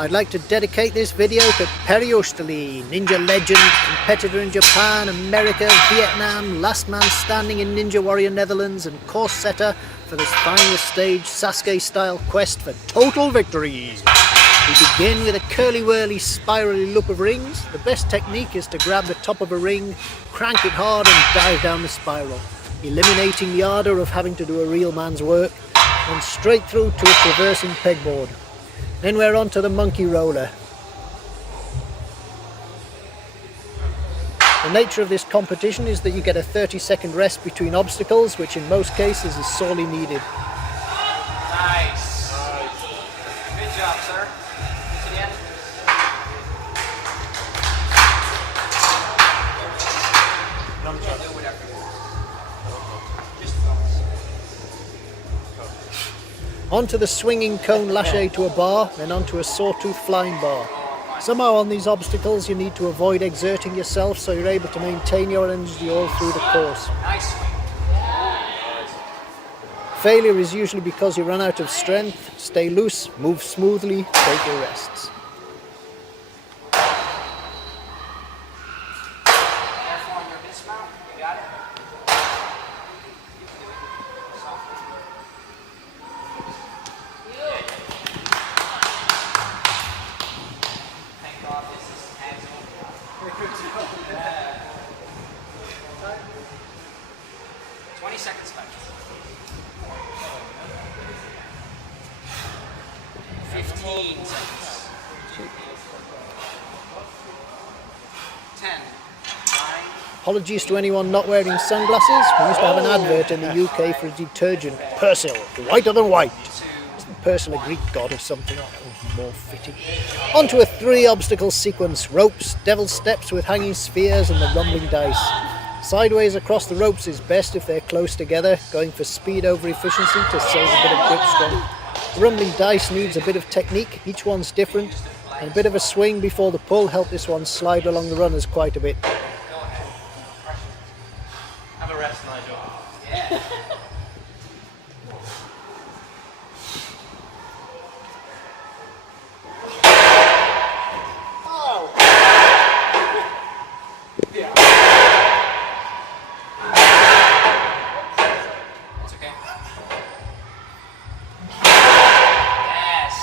I'd like to dedicate this video to Oosterlee, ninja legend, competitor in Japan, America, Vietnam, last man standing in Ninja Warrior Netherlands, and course setter for this final stage Sasuke style quest for total victory. We begin with a curly-whirly spirally loop of rings. The best technique is to grab the top of a ring, crank it hard and dive down the spiral, eliminating the ardour of having to do a real man's work, and straight through to a traversing pegboard. Then we're on to the monkey roller. The nature of this competition is that you get a 30-second rest between obstacles, which in most cases is sorely needed. Nice. Good job, sir. Get to the end. Do whatever you want. Just Onto the swinging cone lache to a bar, then onto a sawtooth flying bar. Somehow on these obstacles you need to avoid exerting yourself so you're able to maintain your energy all through the course. nice swing. Failure is usually because you run out of strength. Stay loose, move smoothly, take your rests. Careful on your dismount. You got it? Thank God this is hands-on. 20 seconds left. 15 seconds. 10. 9. Apologies to anyone not wearing sunglasses. We used to have an advert in the UK for a detergent, Persil, whiter than white. Isn't Persil a Greek god or something? Oh, more fitting. Onto a 3-obstacle sequence: ropes, devil steps with hanging spheres, and the rumbling dice. Sideways across the ropes is best if they're close together, going for speed over efficiency to save a bit of grip strength. The rumbling dice needs a bit of technique, each one's different, and a bit of a swing before the pull helped this one slide along the runners quite a bit. Have a rest, Nigel. Yeah. It's okay. Yes.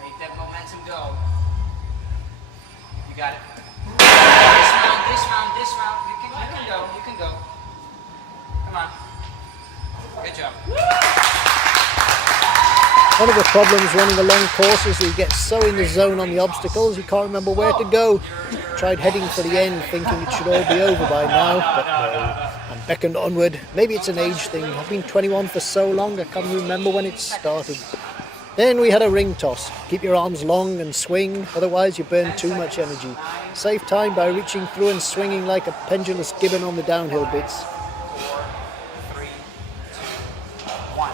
Make that momentum go. You got it. Dismount. You can go. Come on. Good job. One of the problems running a long course is that you get so in the zone on the obstacles you can't remember where to go. Tried heading for the end thinking it should all be over by now, but no. I'm beckoned onward. Maybe it's an age thing. I've been 21 for so long I can't remember when it started. Then we had a ring toss. Keep your arms long and swing, otherwise you burn too much energy. Save time by reaching through and swinging like a pendulous gibbon on the downhill bits. 4, 3, 2, 1.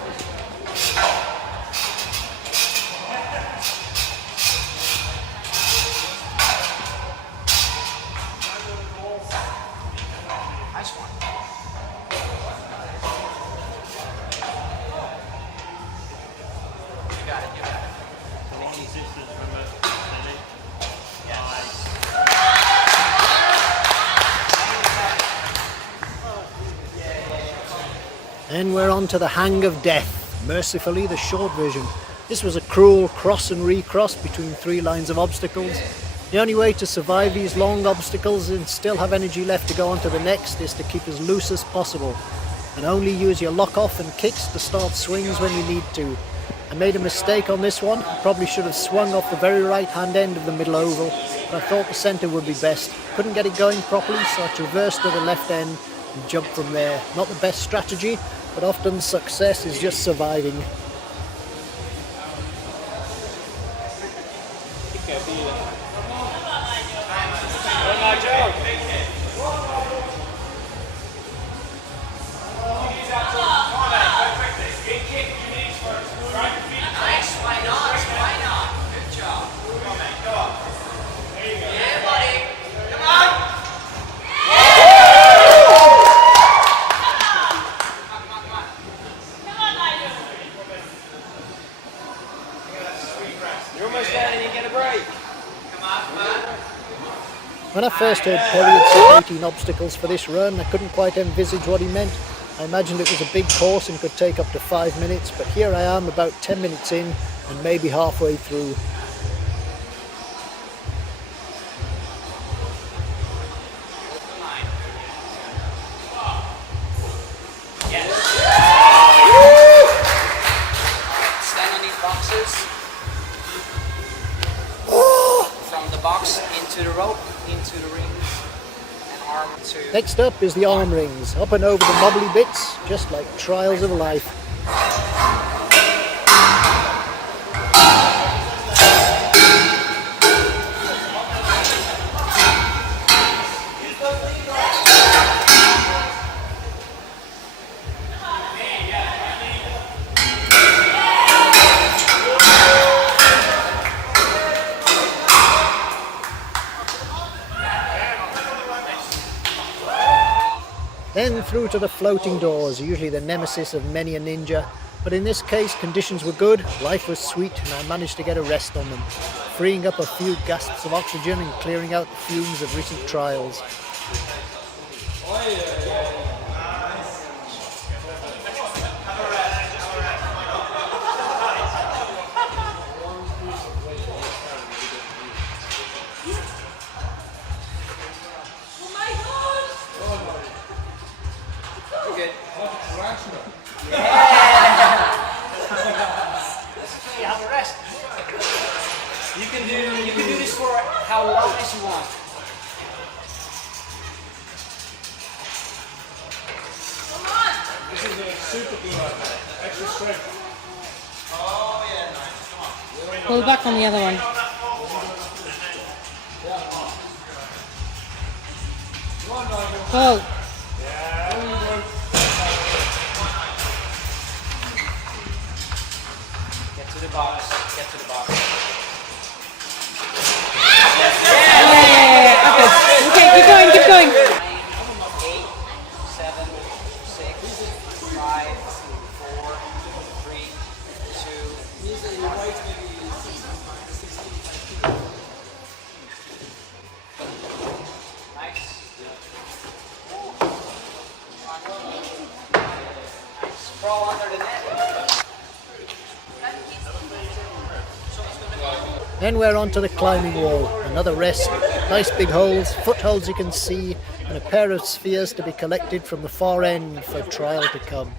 Nice one. You got it. Wrong sisters, remember? Nice. Then we're on to the hang of death, mercifully the short version. This was a cruel cross and recross between 3 lines of obstacles. The only way to survive these long obstacles and still have energy left to go on to the next is to keep as loose as possible, and only use your lock-off and kicks to start swings when you need to. I made a mistake on this one. I probably should have swung off the very right-hand end of the middle oval, but I thought the centre would be best. Couldn't get it going properly, so I traversed to the left end and jumped from there. Not the best strategy, but often success is just surviving. Nice. Why not? Good job. Yeah, buddy. Come on. You're almost there and you get a break. Come on, come on. When I first heard Perry had set 18 obstacles for this run, I couldn't quite envisage what he meant. I imagined it was a big course and could take up to 5 minutes, but here I am about 10 minutes in and maybe halfway through. Stand on these boxes. From the box into the rope, into the rings, and arm to... Next up is the arm rings, up and over the knobbly bits, just like trials of life. Then through to the floating doors, usually the nemesis of many a ninja. But in this case, conditions were good, life was sweet, and I managed to get a rest on them, freeing up a few gasps of oxygen and clearing out the fumes of recent trials. Good. You have a rest. You can do this for how long as you want. Come on. This is a super glue right now. Extra strength. Oh yeah, nice. Come on. Pull back on the other one. Pull. Get to the box. Get to the box. Yeah. Okay, keep going, keep going. 9, 8, 7, 6, 5, 4, 3, 2, 1. Nice. Nice. Crawl under the net. Then we're on to the climbing wall, another rest, nice big holes, footholds you can see, and a pair of spheres to be collected from the far end for trial to come.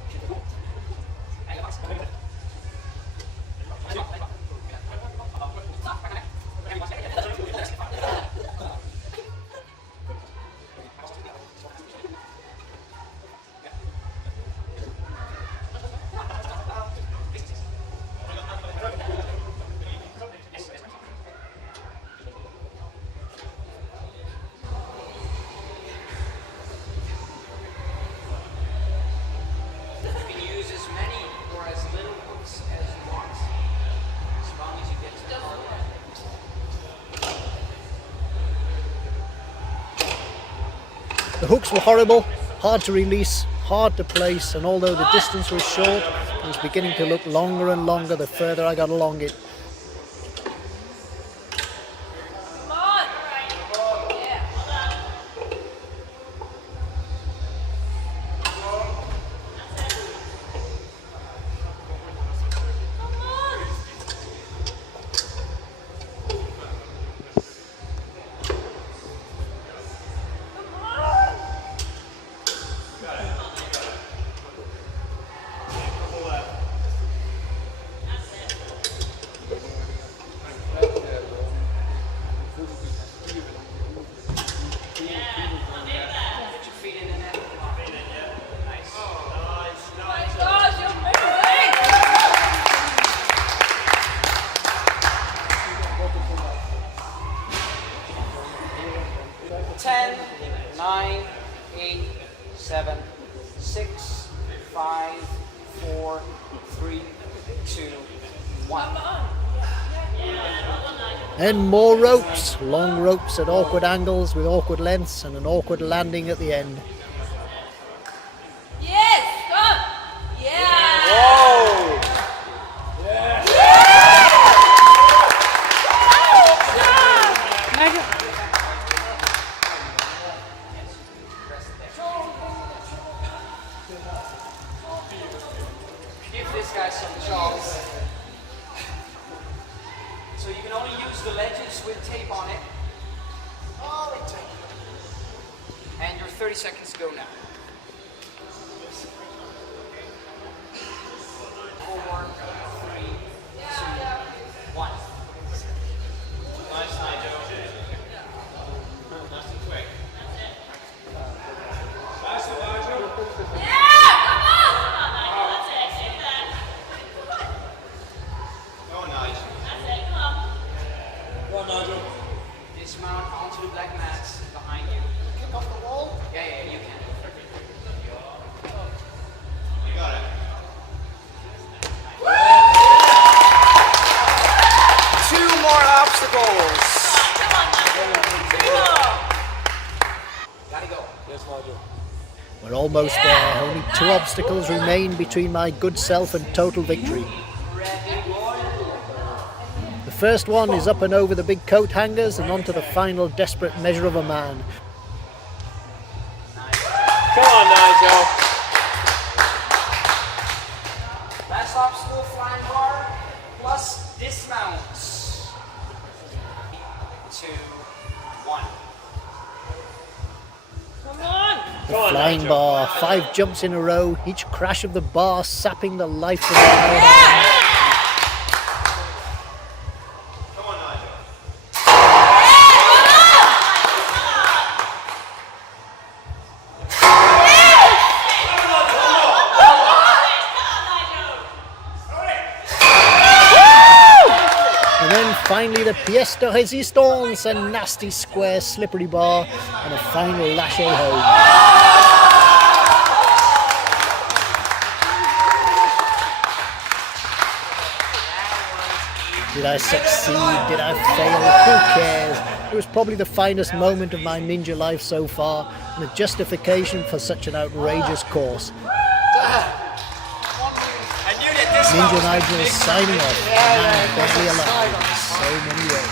You can use as many or as little hooks as you want, as long as you get to the hard. The hooks were horrible, hard to release, hard to place, and although the distance was short, it was beginning to look longer and longer the further I got along it. Put your feet in the net. Nice. Ten, 9, 8, 7, 6, 5, 4, 3, 2, 1. Then more ropes, long ropes at awkward angles with awkward lengths and an awkward landing at the end. Yes, come. Yeah. Whoa! can only use the ledges with tape on it. And your 30 seconds to go now. 4, 3, 2, 1. Nice, Nigel. Nice and quick. Faster, Nigel. Go on, Nigel. Go on, Nigel. Dismount onto the black mats behind you. Kick off the wall. Yeah, you can. You got it. 2 more obstacles. Gotta go. Yes, Nigel. We're almost there. Only 2 obstacles remain between my good self and total victory. The first one is up and over the big coat hangers and onto the final desperate measure of a man. Come on, Nigel. Last obstacle, flying bar plus dismounts. 2, 1. Come on. The flying bar, 5 jumps in a row, each crash of the bar sapping the life from the power. Come on, Nigel. And then finally the pièce de résistance, a nasty square slippery bar and a final lâcher home. Did I succeed? Did I fail? Who cares? It was probably the finest moment of my ninja life so far, and a justification for such an outrageous course. I knew that this Ninja Nigel is signing off, and I'm barely alive in so many ways.